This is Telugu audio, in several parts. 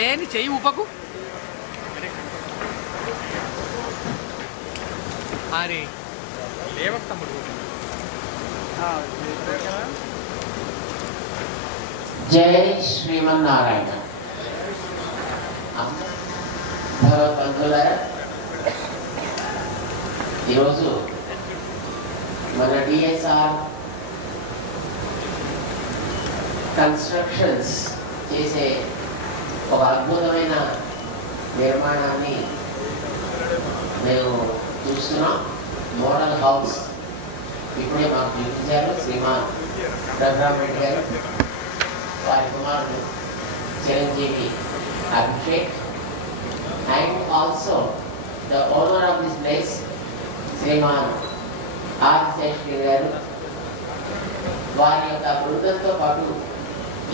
ఏంటి చెయ్యి ఊపకు అరే లేవక తమ్ముడు. జై శ్రీమన్నారాయణ. భగవద్బంధువులారా, ఈరోజు మన డిఎస్ఆర్ కన్స్ట్రక్షన్స్ చేసే ఒక అద్భుతమైన నిర్మాణాన్ని మేము చూస్తున్నాం. మోడల్ హౌస్ ఇప్పుడే మాకు చూపించారు శ్రీమాన్ రఘురామరెడ్డి గారు, వారి కుమారుడు చిరంజీవి Abhishek, and also the owner of this place Shriman Adisheshi గారు, వారి యొక్క బృందంతో పాటు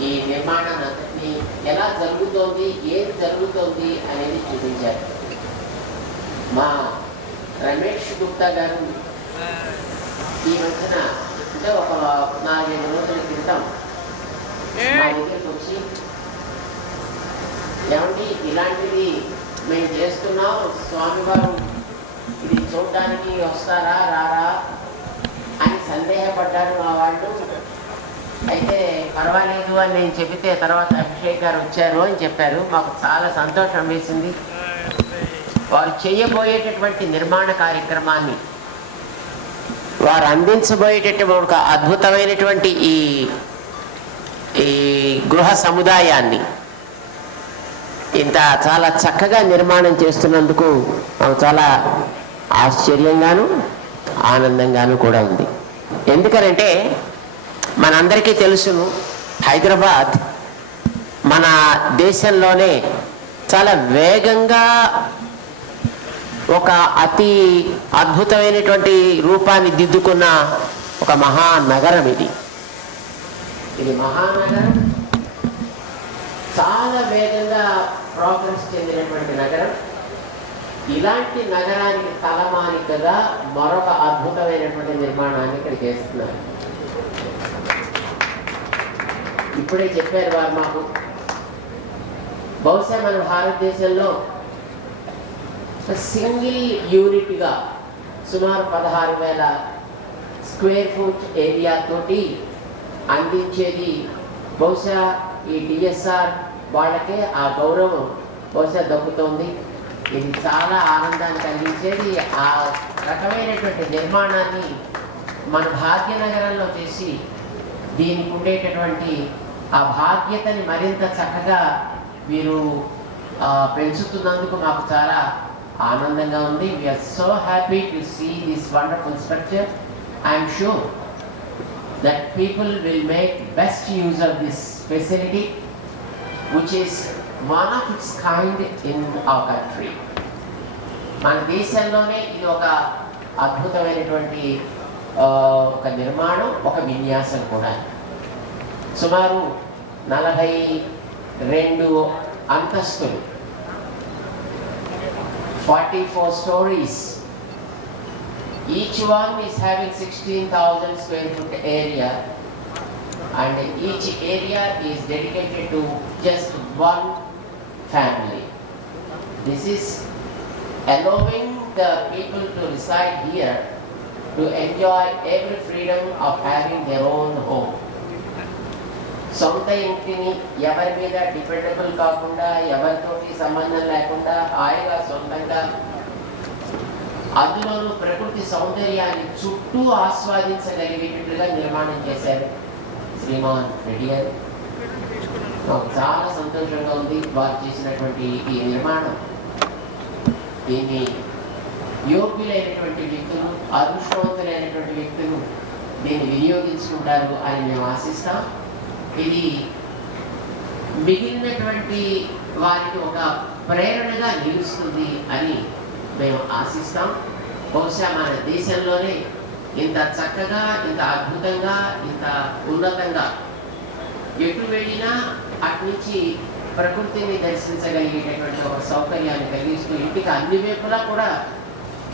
ఈ నిర్మాణాన్ని అంతటినీ ఎలా జరుగుతోంది, ఏం జరుగుతోంది అనేది చూపించారు. మా రమేష్ గుప్తా గారు ఈ మధ్యన అంటే ఒక 4-5 రోజుల క్రితం మా దగ్గరికి వచ్చి, ఏమండి ఇలాంటిది మేము చేస్తున్నాం, స్వామివారు ఇది చూడడానికి వస్తారా రారా అని సందేహపడ్డారు మా వాళ్ళు. అయితే పర్వాలేదు అని నేను చెబితే తర్వాత అభిషేక్ గారు వచ్చారు అని చెప్పారు. మాకు చాలా సంతోషం వేసింది. వారు చేయబోయేటటువంటి నిర్మాణ కార్యక్రమాన్ని, వారు అందించబోయేటటువంటి ఒక అద్భుతమైనటువంటి ఈ గృహ సముదాయాన్ని ఇంత చాలా చక్కగా నిర్మాణం చేస్తున్నందుకు చాలా ఆశ్చర్యంగాను ఆనందంగాను కూడా ఉంది. ఎందుకనంటే మనందరికీ తెలుసును, హైదరాబాద్ మన దేశంలోనే చాలా వేగంగా ఒక అతి అద్భుతమైనటువంటి రూపాన్ని దిద్దుకున్న ఒక మహానగరం ఇది. ఇది మహానగరం, చాలా వేగంగా ప్రోగ్రెస్ చెందినటువంటి నగరం. ఇలాంటి నగరానికి తలమానికగా మరొక అద్భుతమైనటువంటి నిర్మాణాన్ని ఇక్కడ చేస్తున్నారు. ఇప్పుడే చెప్పారు వారు మాకు, బహుశా మన భారతదేశంలో సింగిల్ యూనిట్గా సుమారు 16,000 స్క్వేర్ ఫుట్ ఏరియా తోటి అందించేది బహుశా ఈ డిఎస్ఆర్ వాళ్ళకే ఆ గౌరవం బహుశా దక్కుతోంది. ఇది చాలా ఆనందాన్ని కలిగించేది. ఆ రకమైనటువంటి నిర్మాణాన్ని మన భాగ్యనగరంలో చేసి దీనికి ఉండేటటువంటి ఆ బాధ్యతని మరింత చక్కగా వీరు పెంచుతున్నందుకు మాకు చాలా ఆనందంగా ఉంది. We're so happy to see this wonderful structure. I'm sure that people will make best use of this facility, which is one of its kind in our country. మన దేశంలోనే ఇది ఒక అద్భుతమైనటువంటి ఒక నిర్మాణం, ఒక విన్యాసం కూడా. సుమారు 42 అంతస్తులు, 44 stories. Each one is having 16,000 square foot area, and each area is dedicated to just one family. This is allowing the people to reside here to enjoy every freedom of having their own home. సొంత ఇంటిని ఎవరి మీద డిపెండబుల్ కాకుండా, ఎవరితోటి సంబంధం లేకుండా హాయిగా సొంతంగా, అందులోనూ ప్రకృతి సౌందర్యాన్ని చుట్టూ ఆస్వాదించగలిగేటట్లుగా నిర్మాణం చేశారు శ్రీమాన్ రెడ్డి గారు. నాకు చాలా సంతోషంగా ఉంది వారు చేసినటువంటి ఈ నిర్మాణం. దీన్ని యోగ్యులైనటువంటి వ్యక్తులు, అదృష్టవంతులైనటువంటి వ్యక్తులు దీన్ని వినియోగించుకుంటారు అని మేము ఆశిస్తాం. ఇది మిగిలినటువంటి వారికి ఒక ప్రేరణగా నిలుస్తుంది అని మేము ఆశిస్తాం. బహుశా మన దేశంలోనే ఇంత చక్కగా, ఇంత అద్భుతంగా, ఇంత ఉన్నతంగా ఎటు వెళ్ళినా అటు నుంచి ప్రకృతిని దర్శించగలిగేటటువంటి ఒక సౌకర్యాన్ని కలిగిస్తూ, ఇంటికి అన్ని వైపులా కూడా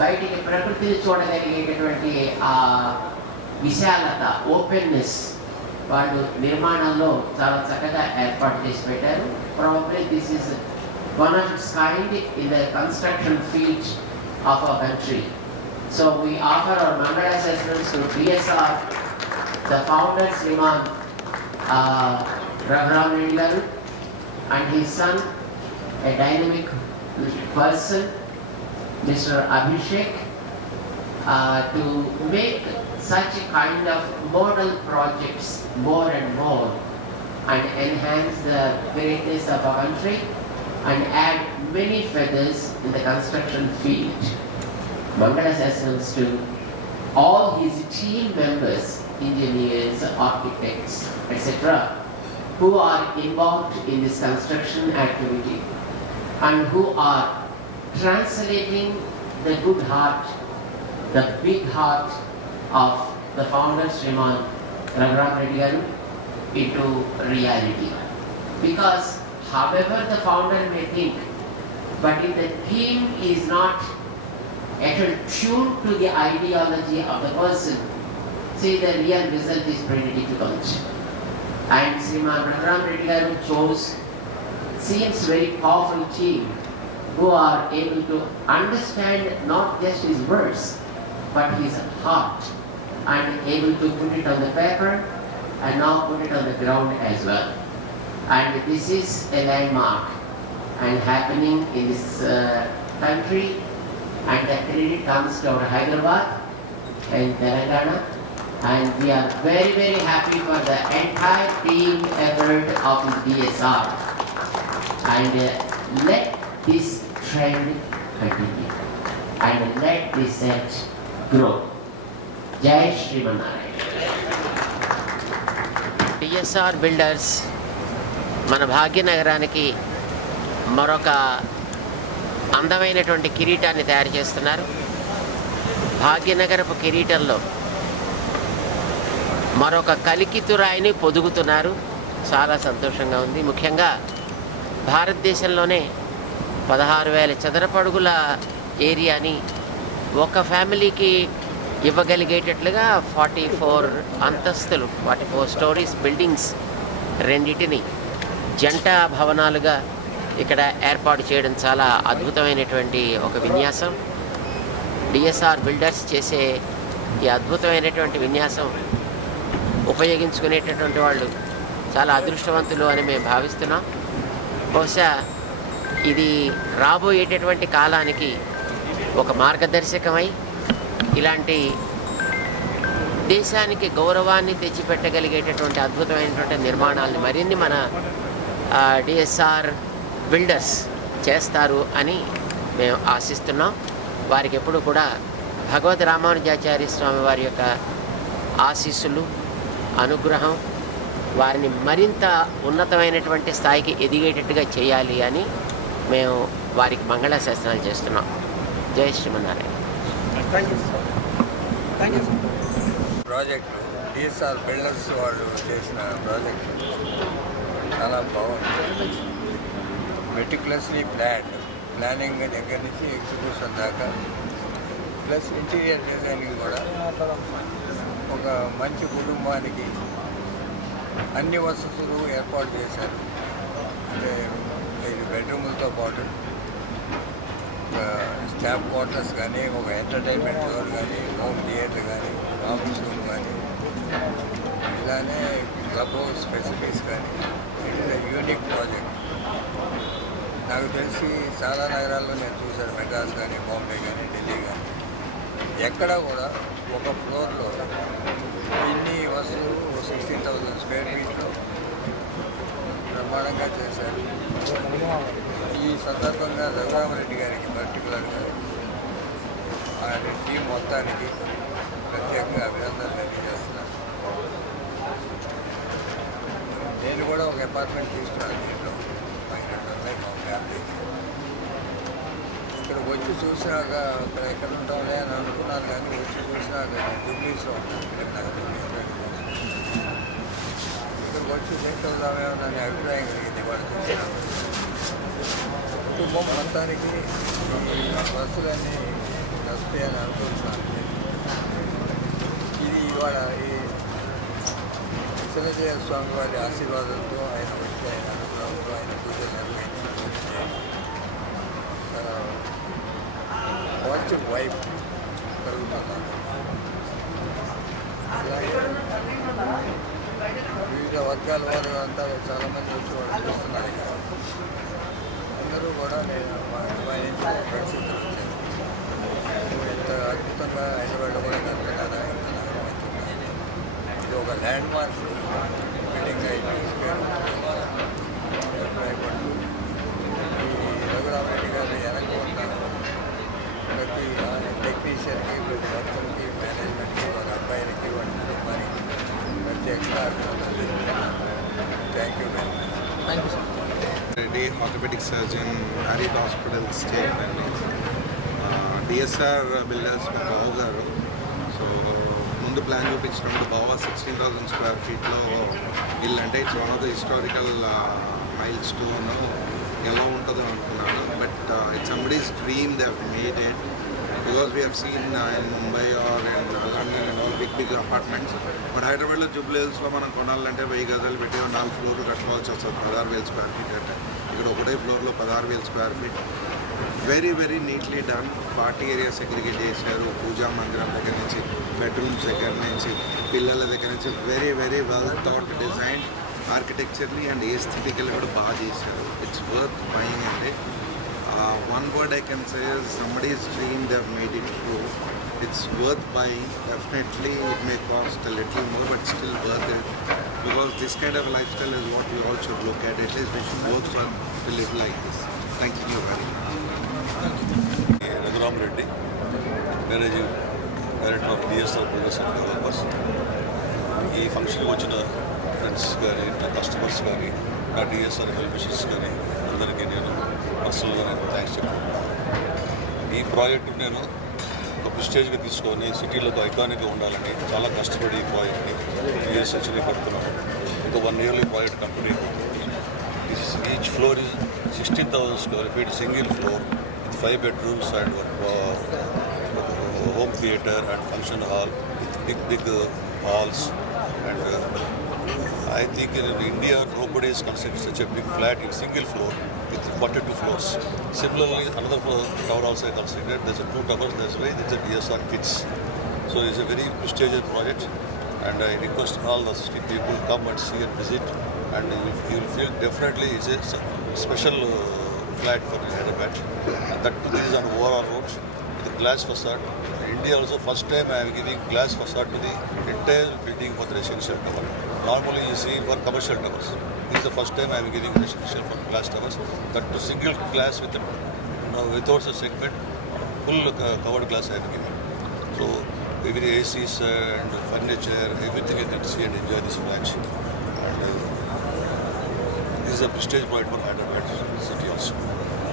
బయటికి ప్రకృతిని చూడగలిగేటటువంటి ఆ విశాలత, ఓపెన్నెస్ వాళ్ళు నిర్మాణంలో చాలా చక్కగా ఏర్పాటు చేసి పెట్టారు. Probably this is one of its kind in the construction field of our country. So we offer our Mangala assessments to DSR, the founder Sriman Raghuram Reddy garu, and his son, a dynamic person, Mr. Abhishek, to make such a kind of model projects more and more and enhance the greatness of our country and add many feathers in the construction field. Mangala assessments to all his team members, engineers, architects, etc., who are involved in this construction activity and who are translating the good heart, the big heart of the founder Sriman Raghuram Reddy garu into reality. Because however the founder may think, but if the team is not attuned to the ideology of the person, see, the real result is pretty difficult. And Sriman Raghuram Reddy garu chose, seems very powerful team who are able to understand not just his words but his heart, and able to put it on the paper and now put it on the ground as well. And this is a landmark and happening in this country, and the credit comes to our Hyderabad and Telangana, and we are very, very happy for the entire team effort of the DSR, and let this trend continue and let this set grow. Jai Shriman Narayana. DSR Builders మన భాగ్యనగరానికి మరొక అందమైనటువంటి కిరీటాన్ని తయారు చేస్తున్నారు. భాగ్యనగరపు కిరీటంలో మరొక కలికితురాయిని పొదుగుతున్నారు. చాలా సంతోషంగా ఉంది. ముఖ్యంగా భారతదేశంలోనే 16,000 చదరపు అడుగుల ఏరియాని ఒక ఫ్యామిలీకి ఇవ్వగలిగేటట్లుగా 44 అంతస్తులు, 44 స్టోరీస్ బిల్డింగ్స్ రెండింటిని జంట భవనాలుగా ఇక్కడ ఏర్పాటు చేయడం చాలా అద్భుతమైనటువంటి ఒక విన్యాసం. డిఎస్ఆర్ బిల్డర్స్ చేసే ఈ అద్భుతమైనటువంటి విన్యాసం ఉపయోగించుకునేటటువంటి వాళ్ళు చాలా అదృష్టవంతులు అని మేము భావిస్తున్నాం. బహుశా ఇది రాబోయేటటువంటి కాలానికి ఒక మార్గదర్శకమై ఇలాంటి దేశానికి గౌరవాన్ని తెచ్చిపెట్టగలిగేటటువంటి అద్భుతమైనటువంటి నిర్మాణాలని మరిన్ని మన డిఎస్ఆర్ బిల్డర్స్ చేస్తారు అని మేము ఆశిస్తున్నాం. వారికి ఎప్పుడు కూడా భగవద్ రామానుజాచార్య స్వామి వారి యొక్క ఆశీస్సులు, అనుగ్రహం వారిని మరింత ఉన్నతమైనటువంటి స్థాయికి ఎదిగేటట్టుగా చేయాలి అని మేము వారికి మంగళాశాసనాలు చేస్తున్నాం. జై శ్రీమన్నారాయణ. ప్రాజెక్ట్ డిఎస్ఆర్ బిల్డర్స్ వాళ్ళు చేసిన ప్రాజెక్ట్ చాలా బాగుంది. మెటిక్యులస్లీ ప్లానింగ్ దగ్గర నుంచి ఎగ్జిక్యూషన్ దాకా, ప్లస్ ఇంటీరియర్ డిజైనింగ్ కూడా ఒక మంచి కుటుంబానికి అన్ని వసతులు ఏర్పాటు చేశారు. అంటే 5 బెడ్రూములతో పాటు స్టాఫ్ క్వార్టర్స్ కానీ, ఒక ఎంటర్టైన్మెంట్ జోన్ కానీ, హోమ్ థియేటర్ కానీ, ఆఫీస్ రూమ్ కానీ, ఇలానే క్లబ్ హౌస్ ఫెసిలిటీస్ కానీ. It is a unique project. నాకు తెలిసి చాలా నగరాల్లో నేను చూశాను, మెడ్రాస్ కానీ, బాంబే కానీ, ఢిల్లీ కానీ, ఎక్కడా కూడా ఒక ఫ్లోర్లో ఇన్ని వస్తువులు 16,000 స్క్వేర్ ఫీట్లో బ్రహ్మాండంగా చేశారు. ఈ సందర్భంగా రఘురామరెడ్డి గారికి పర్టికులర్గా ఆయన టీం మొత్తానికి ప్రత్యేకంగా అభినందనలు తెలియజేస్తున్నాను. నేను కూడా ఒక అపార్ట్మెంట్ తీసుకున్నాను దీంట్లో, మా ఫ్యామిలీ. ఇక్కడికి వచ్చి చూసినాక అక్కడ ఎక్కడ ఉంటామని అని అనుకున్నాను, కానీ వచ్చి చూసినాక నేను జూబ్లీస్లో ఉంటాను, ఇక్కడికి వచ్చి సెట్ అవుదామేమో అనే అభిప్రాయం కలిగింది వాళ్ళు చూసినాక. కుటుంబం మొత్తానికి ఈ బస్సులన్నీ వస్తాయని అనుకుంటున్నాను. ఇది ఇవాళ ఈ చిన్నజయ స్వామి వారి ఆశీర్వాదంతో ఆయన వచ్చి, ఆయన అనుగ్రహంతో, ఆయన పూజలు నిర్వహించి చాలా పాజిటివ్ వైబ్ కలుగుతున్నాను. అలాగే వివిధ వర్గాల వారు అంతా చాలామంది వచ్చి వాళ్ళు చూస్తున్నారు. ఇక్కడ అందరూ కూడా నేను మా దుబాయ్ నుంచి ఫ్రెండ్స్ ఇద్దరు వచ్చారు. ఎంత అద్భుతంగా హైదరాబాద్లో కూడా కడుతున్నారా, ఎంత నగరం అవుతుంది. ఇది ఒక ల్యాండ్ మార్క్ బిల్డింగ్ అభిప్రాయపడుతూ ఈ రఘురామరెడ్డి గారు వెనక ఉన్న ప్రతి టెక్నీషియన్కి, ప్రతి వర్కర్కి, మేనేజ్మెంట్కి, వారి అబ్బాయిలకి, వారి కుటుంబానికి ప్రత్యేకంగా అభినందనలు తెలుపుతున్నాను. Thank you very much. Thank you sir. Reddy orthopaedic surgeon, హారిట్ హాస్పిటల్ స్టేట్ అండి. డిఎస్ఆర్ బిల్డర్స్ మా బావ గారు. సో ముందు ప్లాన్ చూపించినప్పుడు బావ 16,000 స్క్వేర్ ఫీట్లో ఇల్లు, అంటే it's one of the historical mile stone. ఎలా ఉంటుందో అనుకున్నాను, but it's somebody's dream they have made it. Because we have seen in Mumbai or in London and all big apartments. But హైదరాబాద్లో జూబ్లీ హిల్స్లో మనం కొనాలంటే 1000 గజాలు పెట్టి 4 ఫ్లోర్లు కట్టుకోవాల్సి వస్తుంది. 16,000 స్క్వేర్ ఫీట్ అంటే ఇక్కడ ఒకటే ఫ్లోర్లో 16,000 square feet. Very neatly done. Party area segregate చేశారు. పూజా మందిరం దగ్గర నుంచి, బెడ్రూమ్స్ దగ్గర నుంచి, పిల్లల దగ్గర నుంచి very well thought design. Architecturally and aesthetical కూడా బాగా చేశారు. ఇట్స్ వర్త్ బయింగ్ అండి. One word I can say is somebody's dream, they have made it true. It's worth buying. Definitely it may cost a little more, but still worth it, because this kind of lifestyle is what we all should look at. At least we should work for to live like this. Thank you very much. Raghuram Managing Director of DSR Builders and Developers. ఈ ఫంక్షన్కి వచ్చిన ఫ్రెండ్స్ కానీ, నా కస్టమర్స్ కానీ, నా డిఎస్ఆర్ వెల్విషర్స్ కానీ అందరికీ నేను పర్సనల్గా నేను థ్యాంక్స్ చెప్పుకుంటున్నాను. ఈ ప్రాజెక్టు నేను ఒక ప్రిస్టేజ్గా తీసుకొని సిటీలో ఐకానిక్గా ఉండాలని చాలా కష్టపడి ఈ ప్రాజెక్ట్ని యూఎస్ వచ్చి కడుతున్నాను. ఇంకా 1 year ఈ ప్రాజెక్ట్ కంప్లీట్ అవుతుంది. Each floor is 16,000 square feet, single floor with 5 bedrooms and home theatre and function hall with big halls. And I think in India nobody is constructing such a big flat in single floor with 42 floors. Similarly, another tower also I constructed. There's a 2 towers. That's why there's a DSR Kids. So it's a very prestigious project, and I request all the city people come and see and visit, and you will feel definitely it's a special flat for Hyderabad. And that this is on ORR Road with a glass facade. India also first time I am giving glass facade to the entire building for the residential tower. Normally you see for commercial towers. This is the first time I am giving residential for glass towers. That to single glass with without a segment, full covered glass I am giving. So every ACs and furniture, everything you can see and enjoy this flat. And is a prestige point for Hyderabad city also.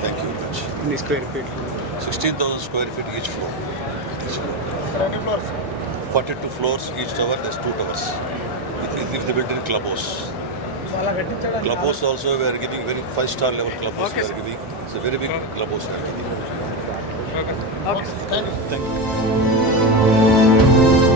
Thank you very much. ఎన్ని square feet 16,000 square feet each floor. 42 floors, each tower, there's 2 towers. If they build in clubhouse. Clubhouse also, we are giving very 5-star level clubhouse. Okay, we are giving. It's a very big clubhouse we are giving. Okay Thank you.